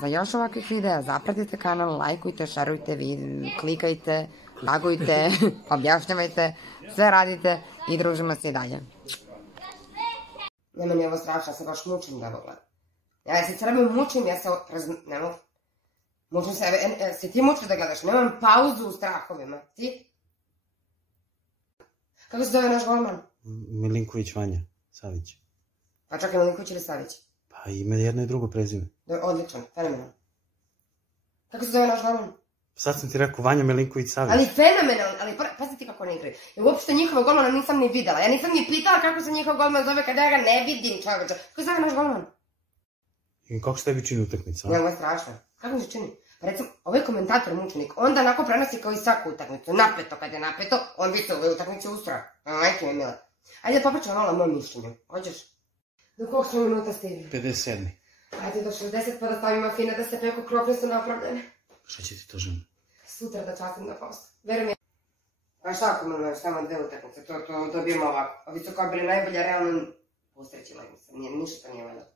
za još ovakvih videa zapratite kanal, lajkujte, šerujte, klikajte, lagujte, objašnjavajte, sve radite i družimo se i dalje. Nema mi ovo strašno, ja se baš mučim da ovo gledam. Ja se crvim mučim, ja se ne mogu. Mučim se, se ti mučiš da gledaš, nemam pauzu u strahovima, ti? Kako se zove naš golman? Milinković Vanja Savić. Pa čak je Milinković ili Savić? Pa ima jedno i drugo prezime. Odličan, fenomenal. Kako se zove naš golman? Sad sam ti rekao Vanja Milinković Savić. Ali fenomenal, ali pazi ti kako ne igraju. Ja uopšte njihova golmana nisam ni videla. Ja nisam ni pitala kako se njihov golman zove kada ja ga ne vidim, čovječe. Kako se zove naš golman? I kako se tebi čini utakmica? Ja, ovo je strašno. Kako mi se čini? Pa recimo, ovaj komentator mučenik, onda onako prenosi kao i svaku utakmicu. Napeto, kad je napeto, on bi se ove utakmice ustra. Majke mi mila. Ajde da popričamo malo o mojom mišljenju. Hoćeš? Do kog smo minuta stigli? 57. Ajde do 60 pa da stavimo fine da se preko krokne su napravljene. Šta će ti to žena? Sutra da častim na poslu. Verujem je. Pa šta ako imamo još samo 2 utakmice, to dobijemo ovako. A visoko je najbolja realno postrećila im se, ništa nije valjalo.